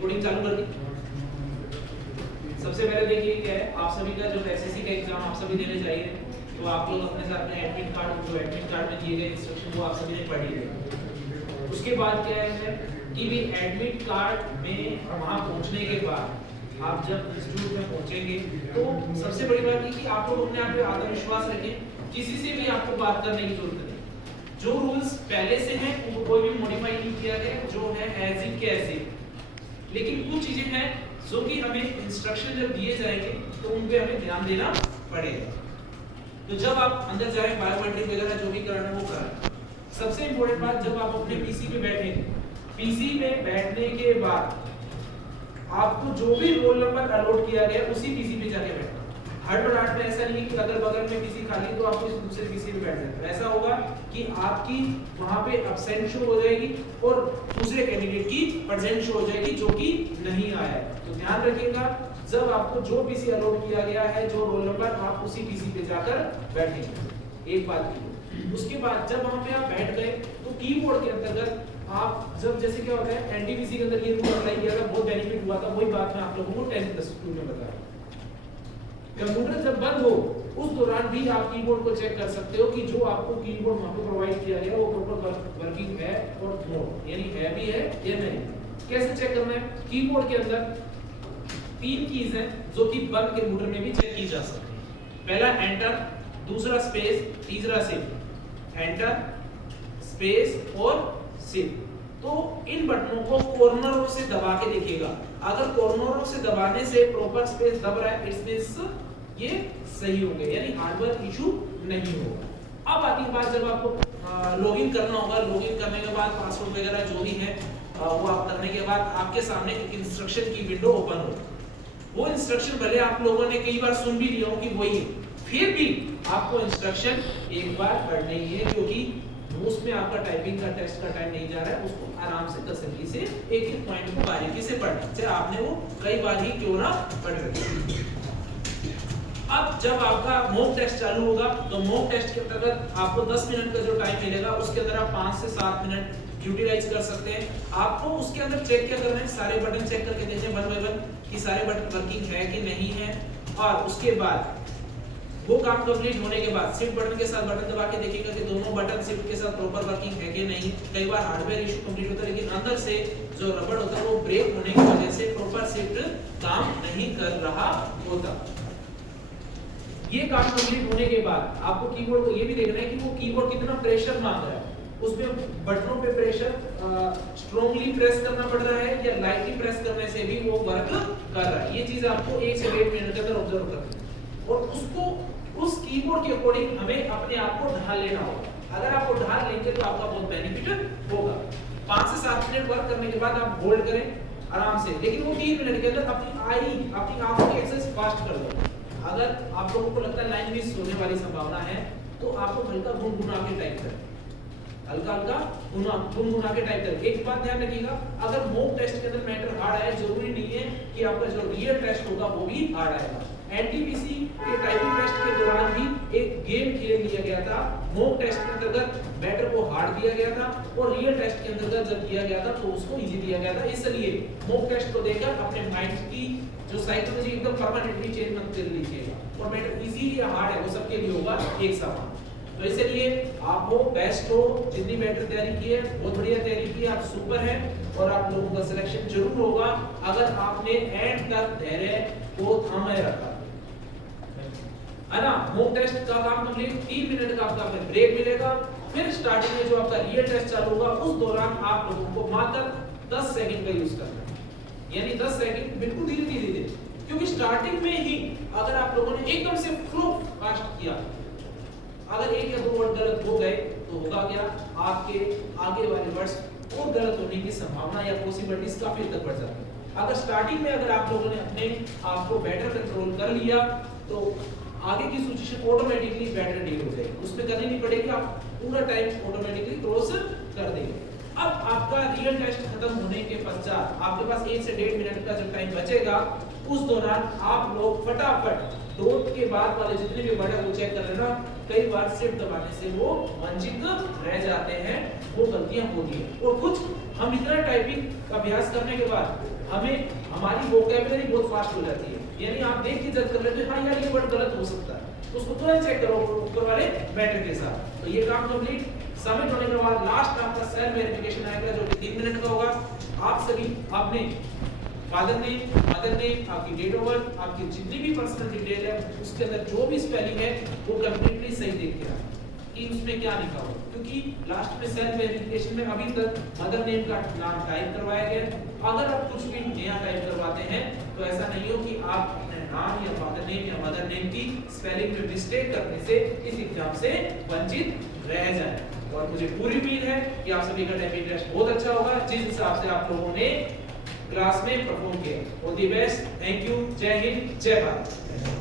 Recording चालू कर दी। सबसे पहले देखिए क्या है, आप सभी का जो एसएससी का एग्जाम आप सभी देने चाहिए, तो आप लोग अपने साथ में एडमिट कार्ड, जो एडमिट कार्ड में दिए गए इंस्ट्रक्शन वो आप सभी ने पढ़ लिए। उसके बाद क्या है कि भी एडमिट कार्ड में वहां पहुंचने के बाद आप जब इंस्टीट्यूट में पहुंचेंगे तो सबसे बड़ी बात ये कि आप लोग अपने आप पे आत्मविश्वास रखें, किसी से भी आपको बात करने की जरूरत नहीं। जो रूल्स पहले से हैं वो कोई भी मॉडिफाई नहीं किया गया, जो है एज इट के ऐसे। लेकिन कुछ चीजें हैं जो कि हमें इंस्ट्रक्शन जब दिए जाएंगे तो उन पे हमें ध्यान देना पड़ेगा। तो जब आप अंदर जाएं, बायोमेट्रिक वगैरह जो भी करना है वो करें। सबसे इंपॉर्टेंट बात, जब आप अपने पीसी पे बैठेंगे, पीसी में बैठने के बाद आपको जो भी रोल नंबर अलॉट किया गया उसी पीसी पे जाके बैठना। हड़बड़ाहट में ऐसा नहीं है कि अगर बगल में पीसी खाली तो आप दूसरे पीसी पे बैठ जाते। ऐसा होगा कि आपकी वहां पे एब्सेंट शो हो जाएगी और दूसरे कैंडिडेट की प्रेजेंट शो हो जाएगी जो कि नहीं आया है। तो ध्यान रखिएगा, जब आपको जो पीसी अलॉट किया गया है, जो रोल नंबर, आप उसी पीसी पे जाकर बैठेंगे। एक बात की। उसके बाद जब वहां पे आप बैठ गए तो कीबोर्ड के अंतर्गत आप जब, जैसे क्या होता है एनटीपीसी के अंदर ये रूल अप्लाई किया था, बहुत बेनिफिट हुआ था, वही बात मैं आप लोगों को 10th प्लस 2 में बताया। कंप्यूटर जब बंद हो उस दौरान भी आप कीबोर्ड को चेक कर सकते हो कि जो आपको कीबोर्ड वहां पे प्रोवाइड किया गया वो प्रॉपर वर्किंग है और नो, यानी है भी है या नहीं। कैसे चेक करना है? कीबोर्ड के अंदर 3 कीज हैं जो कि बंद कंप्यूटर में भी चेक की जा सकती है। पहला एंटर, दूसरा स्पेस, तीसरा शिफ्ट। एंटर, स्पेस और शिफ्ट। तो इन बटनों को कॉर्नरों से दबा के देखिएगा। अगर कॉर्नरों से दबाने से प्रॉपर स्पेस दब रहा है, इट मींस ये सही होंगे, यानी हार्डवेयर इशू नहीं होगा। अब आती है बात, जब आपको लॉगिन करना होगा, लॉगिन करने के बाद पासवर्ड वगैरह जो भी है वो आप करने के बाद आपके सामने एक इंस्ट्रक्शन की विंडो ओपन हो। वो इंस्ट्रक्शन भले आप लोगों ने कई बार सुन भी लिया हो कि वही है, फिर भी आपको इंस्ट्रक्शन एक बार पढ़नी है, क्योंकि उसमें आपका टाइपिंग का टेस्ट का टाइम नहीं जा रहा है। उसको आराम से तसल्ली से एक एक पॉइंट को बारीकी से पढ़ना, चाहे आपने वो कई बार ही क्यों ना पढ़ रखी। अब जब आपका मॉक टेस्ट चालू होगा तो मॉक टेस्ट के अंतर्गत आपको 10 मिनट का जो टाइम मिलेगा उसके अंदर आप 5 से 7 मिनट यूटिलाइज कर सकते हैं। आपको उसके अंदर चेक क्या करना है, सारे बटन चेक करके देखने वन बाय वन कि सारे बटन वर्किंग है कि नहीं है। और उसके बाद वो काम कंप्लीट होने के बाद शिफ्ट बटन के साथ बटन दबा के देखिएगा कि दोनों बटन शिफ्ट के साथ प्रॉपर वर्किंग है कि नहीं। कई बार हार्डवेयर इशू कंप्लीट होता है, लेकिन अंदर से जो रबड़ होता है वो ब्रेक होने की वजह से प्रॉपर शिफ्ट काम नहीं कर रहा होता। ये काम कंप्लीट होने के बाद आपको कीबोर्ड को ये भी देखना है कि वो कीबोर्ड कितना प्रेशर मांग रहा है। उसमें बटनों पे प्रेशर स्ट्रांगली प्रेस करना पड़ रहा है या लाइटली प्रेस करने से भी वो वर्क कर रहा है। ये चीज आपको 1 से 1.5 मिनट के अंदर ऑब्जर्व करनी है और उसको उस कीबोर्ड के अकॉर्डिंग हमें अपने आप को ढाल लेना होगा। अगर आपको ढाल लेंगे तो आपका बहुत बेनिफिट होगा। 5 से 7 मिनट वर्क करने के बाद आप होल्ड करें आराम से, लेकिन वो 3 मिनट के अंदर अपनी आंखों की एक्सरसाइज फास्ट कर दो। अगर आप लोगों को लगता है लाइन मिस होने वाली संभावना है तो आपको हल्का गुनगुना के टाइप करें, हल्का गुनगुना के टाइप करें। एक बात ध्यान रखिएगा, अगर मॉक टेस्ट के अंदर मैटर हार्ड आए जरूरी नहीं है कि आपका जो रियल टेस्ट होगा वो भी हार्ड आएगा। एनटीपीसी के टाइपिंग टेस्ट के दौरान भी एक गेम खेल लिया गया था। मॉक टेस्ट के अंतर्गत मैटर को हार्ड दिया गया था और रियल टेस्ट के अंतर्गत जब दिया गया था तो उसको इजी दिया गया था। इसलिए मॉक टेस्ट को देखकर अपने माइंड की जो साइकोलॉजी एकदम परमानेंटली चेंज मत कर लीजिएगा और मैटर इजी या हार्ड है वो सबके लिए होगा एक समान। तो इसलिए आप हो बेस्ट हो, जितनी बेटर तैयारी की है बहुत बढ़िया तैयारी की है, आप सुपर हैं और आप लोगों का सिलेक्शन जरूर होगा अगर आपने एंड तक धैर्य को थामे रखा, है ना। मॉक टेस्ट का काम कंप्लीट, 3 मिनट का आपका ब्रेक मिलेगा, फिर स्टार्टिंग में जो आपका रियल टेस्ट चालू होगा उस दौरान आप लोगों को मात्र 10 सेकंड का यूज करना है, यानी 10 सेकंड बिल्कुल धीरे-धीरे, क्योंकि स्टार्टिंग में ही अगर आप लोगों ने एकदम से फ्लो फास्ट किया, अगर एक या दो वर्ड गलत हो गए तो होगा क्या, आपके आगे वाले वर्ड्स और गलत होने की संभावना या पॉसिबिलिटीज काफी हद तक बढ़ जाती है। अगर स्टार्टिंग में अगर आप लोगों ने अपने आप को बेटर कंट्रोल कर लिया तो आगे की सिचुएशन ऑटोमेटिकली बेटर डील हो जाएगी, उसमें करनी नहीं पड़ेगी, आप पूरा टाइम ऑटोमेटिकली क्रॉस कर देंगे। अब आपका रियल टेस्ट खत्म होने के पश्चात आपके पास 1 से 1.5 मिनट का जो टाइम बचेगा उस दौरान आप लोग फटाफट डॉट के बाद वाले जितने भी वर्ड है वो चेक कर लेना कई बार शिफ्ट दबाने से वो वंचित रह जाते हैं, वो गलतियां होती है। और कुछ हम इतना टाइपिंग का अभ्यास करने के बाद हमें हमारी वोकैबुलरी बहुत फास्ट हो जाती है, यानी आप देख के जज कर लेते हो हाँ यार ये वर्ड गलत हो सकता है, तो उसको तुरंत चेक करो ऊपर वाले मैटर के साथ। तो ये काम कंप्लीट। सबमिट होने के बाद लास्ट आपका सेल्फ वेरिफिकेशन आएगा जो कि 3 मिनट का होगा। आप सभी अपने फादर नेम, मदर नेम, आपकी डेट ऑफ बर्थ, आपकी जितनी भी पर्सनल डिटेल है उसके अंदर जो भी स्पेलिंग है वो कंप्लीटली सही देख के आए कि उसमें क्या लिखा हो, क्योंकि लास्ट में सेल्फ वेरिफिकेशन में अभी तक मदर नेम का नाम टाइप करवाया गया। अगर आप कुछ भी नया टाइप करवाते हैं तो ऐसा नहीं हो कि आप अपने नाम या फादर नेम या मदर नेम की स्पेलिंग में मिस्टेक करने से इस एग्जाम से वंचित रह जाए। और मुझे पूरी उम्मीद है कि आप सभी का टाइपिंग टेस्ट बहुत अच्छा होगा जिस हिसाब से आप लोगों ने क्लास में परफॉर्म किया। All the best, thank you, जय हिंद, जय भारत।